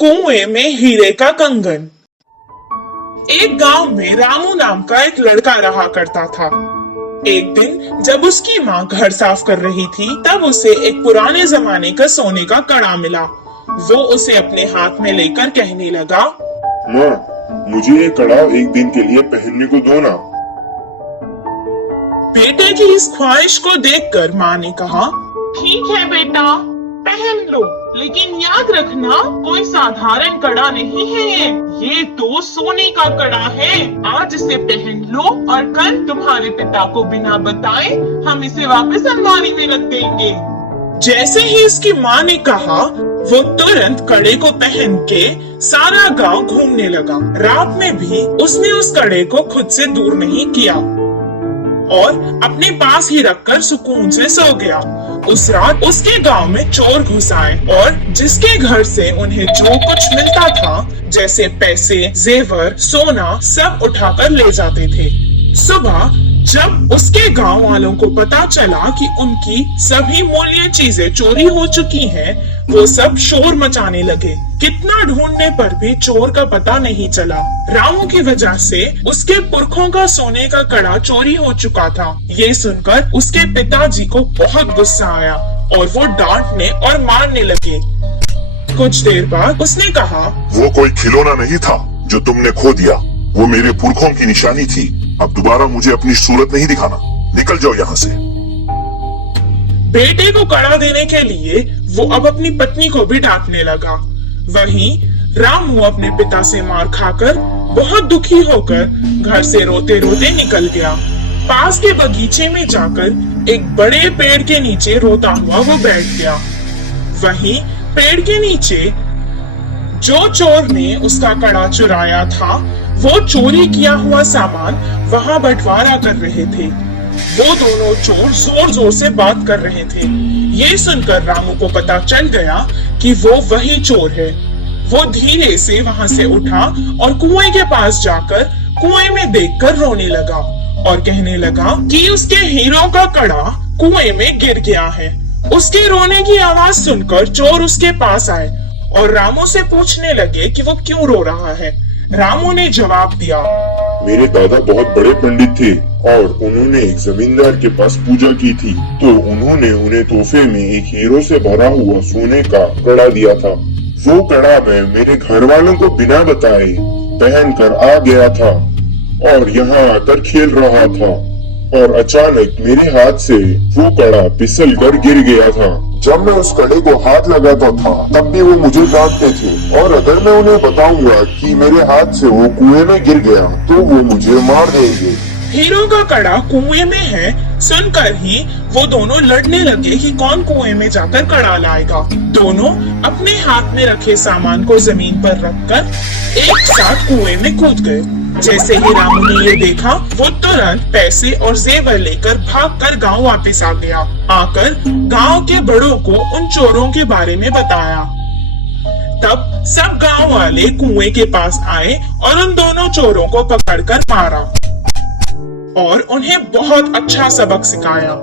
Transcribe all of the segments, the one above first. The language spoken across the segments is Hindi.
कुएं में हीरे का कंगन। एक गांव में रामू नाम का एक लड़का रहा करता था। एक दिन जब उसकी माँ घर साफ कर रही थी, तब उसे एक पुराने जमाने का सोने का कड़ा मिला। वो उसे अपने हाथ में लेकर कहने लगा, माँ, मुझे ये कड़ा एक दिन के लिए पहनने को दो ना। बेटे की इस ख्वाहिश को देखकर माँ ने कहा, ठीक है बेटा, पहन लो, लेकिन याद रखना कोई साधारण कड़ा नहीं है ये तो सोने का कड़ा है। आज इसे पहन लो और कल तुम्हारे पिता को बिना बताए हम इसे वापस अलमारी में रख देंगे। जैसे ही इसकी माँ ने कहा, वो तुरंत कड़े को पहन के सारा गांव घूमने लगा। रात में भी उसने उस कड़े को खुद से दूर नहीं किया और अपने पास ही रखकर सुकून से सो गया। उस रात उसके गांव में चोर घुस आए और जिसके घर से उन्हें जो कुछ मिलता था, जैसे पैसे, जेवर, सोना, सब उठाकर ले जाते थे। सुबह जब उसके गांव वालों को पता चला कि उनकी सभी मूल्य चीजें चोरी हो चुकी हैं, वो सब शोर मचाने लगे। कितना ढूंढने पर भी चोर का पता नहीं चला। रामू की वजह से उसके पुरखों का सोने का कड़ा चोरी हो चुका था। ये सुनकर उसके पिताजी को बहुत गुस्सा आया और वो डांटने और मारने लगे। कुछ देर बाद उसने कहा, वो कोई खिलौना नहीं था जो तुमने खो दिया, वो मेरे पुरखों की निशानी थी। अब दोबारा मुझे अपनी सूरत नहीं दिखाना, निकल जाओ यहाँ से। बेटे को कड़ा देने के लिए वो अब अपनी पत्नी को भी डांटने लगा। वहीं रामू अपने पिता से मार खाकर बहुत दुखी होकर घर से रोते रोते निकल गया। पास के बगीचे में जाकर एक बड़े पेड़ के नीचे रोता हुआ वो बैठ गया। वहीं पेड़ के नीचे जो चोर ने उसका कड़ा चुराया था, वो चोरी किया हुआ सामान वहां बंटवारा कर रहे थे। वो दोनों चोर जोर जोर से बात कर रहे थे। ये सुनकर रामू को पता चल गया कि वो वही चोर है। वो धीरे से वहां से उठा और कुएं के पास जाकर कुएं में देखकर रोने लगा और कहने लगा कि उसके हीरो का कड़ा कुएं में गिर गया है। उसके रोने की आवाज सुनकर चोर उसके पास आए और रामू से पूछने लगे कि वो क्यों रो रहा है। रामू ने जवाब दिया, मेरे दादा बहुत बड़े पंडित थे और उन्होंने एक जमींदार के पास पूजा की थी, तो उन्होंने उन्हें तोहफे में एक हीरो से भरा हुआ सोने का कड़ा दिया था। वो कड़ा मैं मेरे घर वालों को बिना बताए पहन कर आ गया था और यहाँ आकर खेल रहा था और अचानक मेरे हाथ से वो कड़ा फिसल कर गिर गया था। जब मैं उस कड़े को हाथ लगाता था, तब भी वो मुझे डांटते थे और अगर मैं उन्हें बताऊंगा कि मेरे हाथ से वो कुएं में गिर गया, तो वो मुझे मार देंगे। हीरो का कड़ा कुएं में है सुनकर ही वो दोनों लड़ने लगे कि कौन कुएं में जाकर कड़ा लाएगा। दोनों अपने हाथ में रखे सामान को जमीन पर रखकर एक साथ कुएं में कूद गए। जैसे ही रामू ने ये देखा, वो तुरंत पैसे और जेवर लेकर भागकर गांव वापस आ गया। आकर गांव के बड़ों को उन चोरों के बारे में बताया। तब सब गांव वाले कुएं के पास आए और उन दोनों चोरों को पकड़कर मारा और उन्हें बहुत अच्छा सबक सिखाया।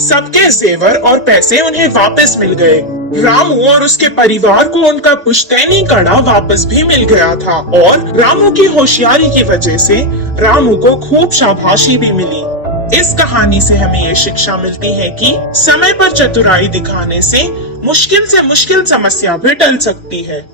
सबके जेवर और पैसे उन्हें वापस मिल गए। रामू और उसके परिवार को उनका पुश्तैनी कड़ा वापस भी मिल गया था और रामू की होशियारी की वजह से रामू को खूब शाबाशी भी मिली। इस कहानी से हमें ये शिक्षा मिलती है कि समय पर चतुराई दिखाने से मुश्किल समस्या भी टल सकती है।